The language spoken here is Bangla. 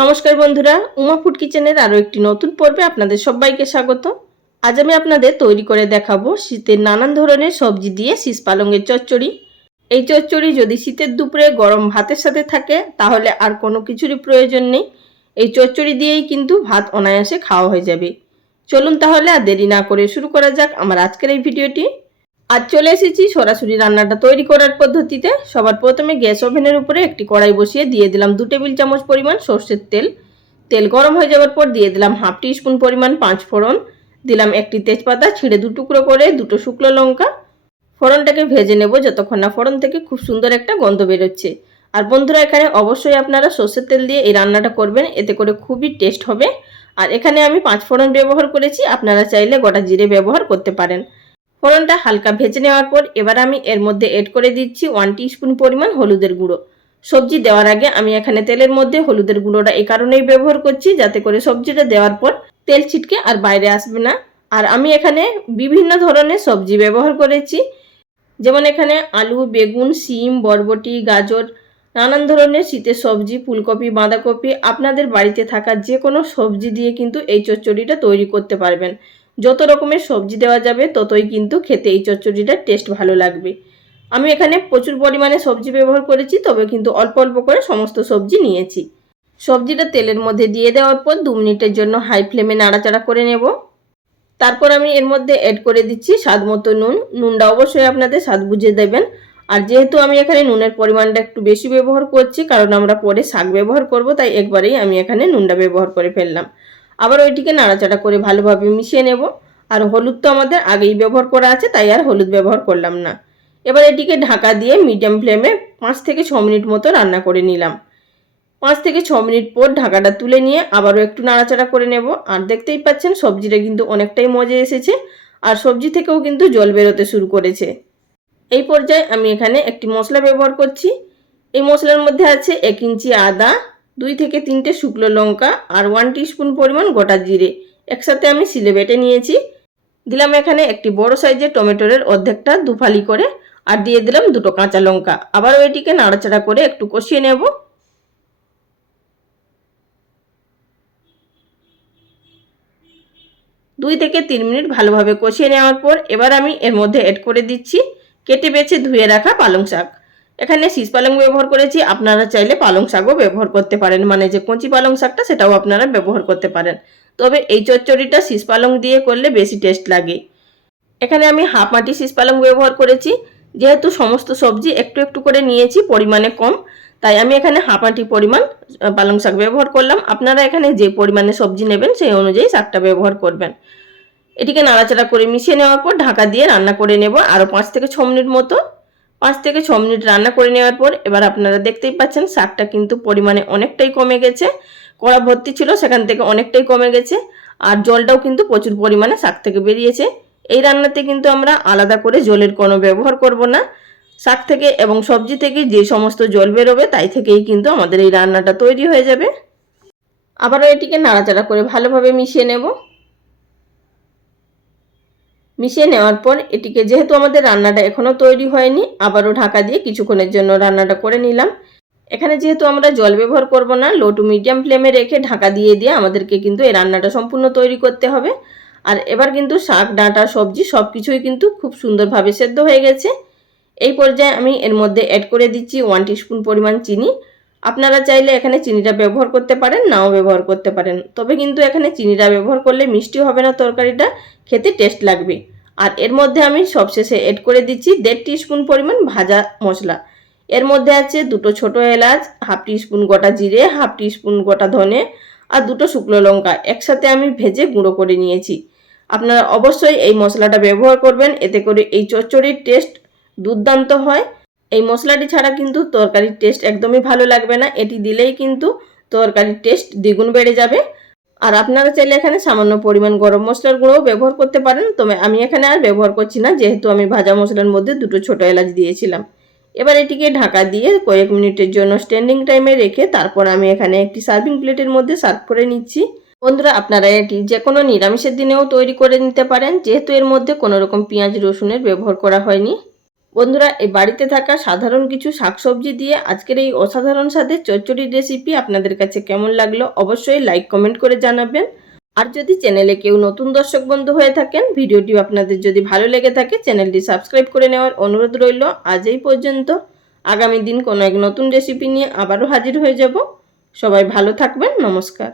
নমস্কার বন্ধুরা, উমা ফুড কিচেনের আরও একটি নতুন পর্বে আপনাদের সবাইকে স্বাগত। আজ আমি আপনাদের তৈরি করে দেখাবো শীতের নানান ধরনের সবজি দিয়ে শীষ পালঙ্গের চচ্চড়ি। এই চচ্চড়ি যদি শীতের দুপুরে গরম ভাতের সাথে থাকে, তাহলে আর কোনো কিছুরই প্রয়োজন নেই। এই চচ্চড়ি দিয়েই কিন্তু ভাত অনায়াসে খাওয়া হয়ে যাবে। চলুন তাহলে আর দেরি না করে শুরু করা যাক আমার আজকের এই ভিডিওটি। আজ চলে এসেছি সরাসরি রান্নাটা তৈরি করার পদ্ধতিতে। সবার প্রথমে গ্যাস ওভেনের উপরে একটি কড়াই বসিয়ে দিয়ে দিলাম দু টেবিল চামচ পরিমাণ সর্ষের তেল। তেল গরম হয়ে যাওয়ার পর দিয়ে দিলাম হাফ টি স্পুন পরিমাণ পাঁচ ফোড়ন। দিলাম একটি তেজপাতা, ছিঁড়ে দু টুকরো করে দুটো শুকনো লঙ্কা। ফোড়নটাকে ভেজে নেব যতক্ষণ না ফোড়ন থেকে খুব সুন্দর একটা গন্ধ বেরোচ্ছে। আর বন্ধুরা, এখানে অবশ্যই আপনারা সর্ষের তেল দিয়ে এই রান্নাটা করবেন, এতে করে খুবই টেস্ট হবে। আর এখানে আমি পাঁচ ফোড়ন ব্যবহার করেছি, আপনারা চাইলে গোটা জিরে ব্যবহার করতে পারেন। ফোড়নটা হালকা ভেজে নেওয়ার পর এবার আমি এর মধ্যে এড করে দিচ্ছি ওয়ান স্পুন পরিমাণ হলুদের গুঁড়ো। সবজি দেওয়ার আগে আমি এখানে তেলের মধ্যে হলুদের গুঁড়োটা এই কারণেই ব্যবহার করছি, যাতে করে সবজিটা দেওয়ার পর তেল ছিটকে আর বাইরে আসবে না। আর আমি এখানে বিভিন্ন ধরনের সবজি ব্যবহার করেছি, যেমন এখানে আলু, বেগুন, শিম, বরবটি, গাজর, নানান ধরনের শীতের সবজি, ফুলকপি, বাঁধাকপি, আপনাদের বাড়িতে থাকা যে কোনো সবজি দিয়ে কিন্তু এই চচ্চড়িটা তৈরি করতে পারবেন। যত রকমের সবজি দেওয়া যাবে, ততই কিন্তু খেতে এই চচ্চড়িটার টেস্ট ভালো লাগবে। আমি এখানে প্রচুর পরিমাণে সবজি ব্যবহার করেছি, তবে কিন্তু অল্প অল্প করে সমস্ত সবজি নিয়েছি। সবজিটা তেলের মধ্যে দিয়ে দেওয়ার পর দু মিনিটের জন্য হাই ফ্লেমে নাড়াচাড়া করে নেব। তারপর আমি এর মধ্যে অ্যাড করে দিচ্ছি স্বাদ মতো নুন। নুনটা অবশ্যই আপনাদের স্বাদ বুঝে দেবেন। আর যেহেতু আমি এখানে নুনের পরিমাণটা একটু বেশি ব্যবহার করছি, কারণ আমরা পরে শাক ব্যবহার করব, তাই একবারেই আমি এখানে নুনটা ব্যবহার করে ফেললাম। আবার ওইটিকে নাড়াচাড়া করে ভালোভাবে মিশিয়ে নেব। আর হলুদ তো আমাদের আগেই ব্যবহার করা আছে, তাই আর হলুদ ব্যবহার করলাম না। এবার এটিকে ঢাকা দিয়ে মিডিয়াম ফ্লেমে পাঁচ থেকে ছ মিনিট মতো রান্না করে নিলাম। পাঁচ থেকে ছ মিনিট পর ঢাকাটা তুলে নিয়ে আবারও একটু নাড়াচাড়া করে নেব। আর দেখতেই পাচ্ছেন, সবজিটা কিন্তু অনেকটাই মজে এসেছে, আর সবজি থেকেও কিন্তু জল বেরোতে শুরু করেছে। এই পর্যায়ে আমি এখানে একটি মশলা ব্যবহার করছি। এই মশলার মধ্যে আছে এক ইঞ্চি আদা দুই থেকে তিনটে শুকনো লঙ্কা আর ওয়ান স্পুন পরিমাণ গোটা জিরে। একসাথে আমি সিলে বেটে নিয়েছি। দিলাম এখানে একটি বড় সাইজের টমেটোরের অর্ধেকটা দুফালি করে আর দিয়ে দিলাম দুটো কাঁচা লঙ্কা। আবার ওইটিকে নাড়াচাড়া করে একটু কষিয়ে নেব। দুই থেকে তিন মিনিট ভালোভাবে কষিয়ে নেওয়ার পর এবার আমি এর মধ্যে অ্যাড করে দিচ্ছি। কেটে বেছে ধুয়ে রাখা পালং শাক। এখানে শীষ পালং ব্যবহার করেছি। আপনারা চাইলে পালং শাকও ব্যবহার করতে পারেন। মানে যে কচি পালং শাকটা, সেটাও আপনারা ব্যবহার করতে পারেন। তবে এই চচ্চড়িটা শীষ পালং দিয়ে করলে বেশি টেস্ট লাগে। এখানে আমি হাফ মাটি শীষ পালং ব্যবহার করেছি। যেহেতু সমস্ত সবজি একটু একটু করে নিয়েছি, পরিমাণে কম। তাই আমি এখানে হাফ পরিমাণ পালং শাক ব্যবহার করলাম। আপনারা এখানে যে পরিমাণে সবজি নেবেন, সেই অনুযায়ী শাকটা ব্যবহার করবেন। এটিকে নাড়াচাড়া করে মিশিয়ে নেওয়ার পর ঢাকা দিয়ে রান্না করে নেব। আরও পাঁচ থেকে ছ মিনিট মতো। পাঁচ থেকে ছ মিনিট রান্না করে নেওয়ার পর এবার আপনারা দেখতেই পাচ্ছেন শাকটা কিন্তু পরিমাণে অনেকটাই কমে গেছে। কড়া ভর্তি ছিল, সেখান থেকে অনেকটাই কমে গেছে। আর জলটাও কিন্তু প্রচুর পরিমাণে শাক থেকে বেরিয়েছে। এই রান্নাতে কিন্তু আমরা আলাদা করে জলের কোনো ব্যবহার করব না। শাক থেকে এবং সবজি থেকে যে সমস্ত জল বেরোবে, তাই থেকেই কিন্তু আমাদের এই রান্নাটা তৈরি হয়ে যাবে। আবারও এটিকে নাড়াচাড়া করে ভালোভাবে মিশিয়ে নেব। মিশিয়ে নেওয়ার পর এটিকে, যেহেতু আমাদের রান্নাটা এখনও তৈরি হয়নি, আবারও ঢাকা দিয়ে কিছুক্ষণের জন্য রান্নাটা করে নিলাম। এখানে যেহেতু আমরা জল ব্যবহার করব না লো টু মিডিয়াম ফ্লেমে রেখে ঢাকা দিয়ে দিয়ে আমাদেরকে কিন্তু এই রান্নাটা সম্পূর্ণ তৈরি করতে হবে। আর এবার কিন্তু শাক, ডাঁটা, সবজি সব কিছুই কিন্তু খুব সুন্দরভাবে সেদ্ধ হয়ে গেছে। এই পর্যায়ে আমি এর মধ্যে অ্যাড করে দিচ্ছি ওয়ান স্পুন পরিমাণ চিনি। আপনারা চাইলে এখানে চিনিটা ব্যবহার করতে পারেন, নাও ব্যবহার করতে পারেন। তবে কিন্তু এখানে চিনিটা ব্যবহার করলে মিষ্টি হবে না তরকারিটা, খেতে টেস্ট লাগবে। আর এর মধ্যে আমি সবশেষে এড করে দিচ্ছি দেড় স্পুন পরিমাণ ভাজা মশলা। এর মধ্যে আছে দুটো ছোট এলাচ, হাফ স্পুন গোটা জিরে, হাফ স্পুন গোটা ধনে আর দুটো শুকনো লঙ্কা একসাথে আমি ভেজে গুঁড়ো করে নিয়েছি। আপনারা অবশ্যই এই মশলাটা ব্যবহার করবেন, এতে করে এই চচ্চড়ির টেস্ট দুর্দান্ত হয়। এই মশলাটি ছাড়া কিন্তু তরকারির টেস্ট একদমই ভালো লাগবে না। এটি দিলেই কিন্তু তরকারির টেস্ট দ্বিগুণ বেড়ে যাবে। আর আপনারা চাইলে এখানে সামান্য পরিমাণ গরম মশলার গুঁড়োও ব্যবহার করতে পারেন। তবে আমি এখানে আর ব্যবহার করছি না, যেহেতু আমি ভাজা মশলার মধ্যে দুটো ছোটো এলাচ দিয়েছিলাম। এবার এটিকে ঢাকা দিয়ে কয়েক মিনিটের জন্য স্ট্যান্ডিং টাইমে রেখে তারপর আমি এখানে একটি সার্ভিং প্লেটের মধ্যে সার্ভ করে নিচ্ছি। বন্ধুরা, আপনারা এটি যে কোনো নিরামিষের দিনেও তৈরি করে নিতে পারেন। যেহেতু এর মধ্যে কোনো রকম পেঁয়াজ রসুনের ব্যবহার করা হয়নি। বন্ধুরা এই বাড়িতে থাকা সাধারণ কিছু শাকসবজি দিয়ে আজকের এই অসাধারণ স্বাদের চচ্চড়ির রেসিপি আপনাদের কাছে কেমন লাগল অবশ্যই লাইক কমেন্ট করে জানাবেন। আর যদি চ্যানেলে কেউ নতুন দর্শক বন্ধু হয়ে থাকেন, ভিডিওটি আপনাদের যদি ভালো লেগে থাকে চ্যানেলটি সাবস্ক্রাইব করে নেওয়ার অনুরোধ রইল আজ এই পর্যন্ত। আগামী দিন কোনো এক নতুন রেসিপি নিয়ে আবারও হাজির হয়ে যাব। সবাই ভালো থাকবেন, নমস্কার।